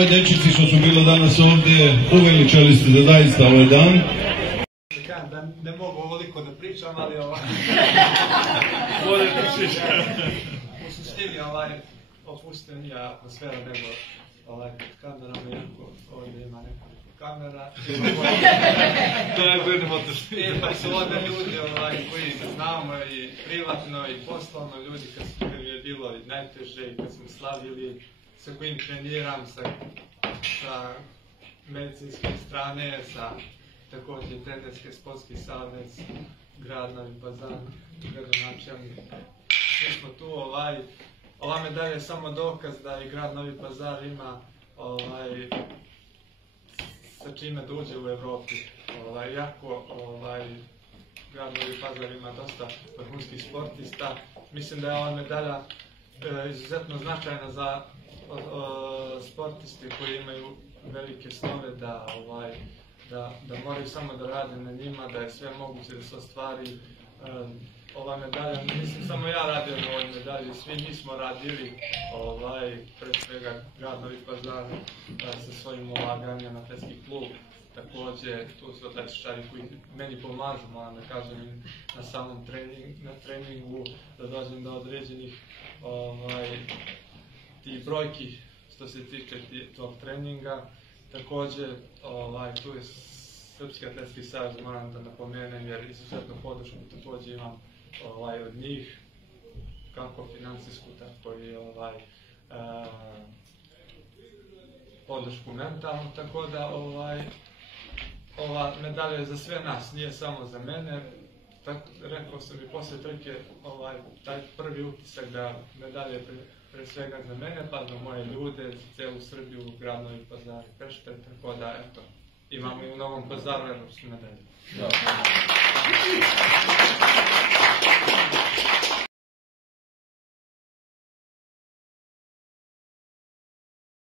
ovoj dečici što su bile danas ovde, uveličali ste da zaista ovaj dan. Da ne mogu ovoliko da pričam, ali u suštini opuštenija atmosfera nego pred kamerama, iako ovdje ima nekoliko kamera. Pa su ovdje ljudi koji se znamo i privatno i poslovno, ljudi kad je bilo najteže i kad smo slavili, sa kojim treniram, sa medicinske strane, sa također trenerske sportski savez, grad Novi Pazar, gradonačelnik. Mi smo tu, ova medalja je samo dokaz da i grad Novi Pazar ima sa čime da uđe u Evropi. Iako grad Novi Pazar ima dosta vrhunskih sportista, mislim da je ova medalja izuzetno značajna za sportiste koji imaju velike snove da moraju samo da rade na njima, da je sve moguće da se ostvari. Ova medalja, mislim samo ja radio na ovoj medalji, svi mi smo radili, pred svega grad Novi Pazar sa svojim ulaganjem na Atletski klub. Također, tu su atletičari koji meni pomažu, moram da kažem, na samom treningu, da dođem do određenih tih brojki što se tiče tog treninga. Također, tu je Srpski atletski savez, moram da napomenem, jer izuzetno podršku također imam od njih, kako financijsku, tako i podršku mentalnu, tako da ova medalja je za sve nas, nije samo za mene. Rekao sam i posle trke, taj prvi utisak da medalja je pre svega za mene, pa za moje ljude, za celu Srbiju, grad Novi Pazar i Pešter, tako da, eto, imamo i u Novom Pazaru evropsku medalju.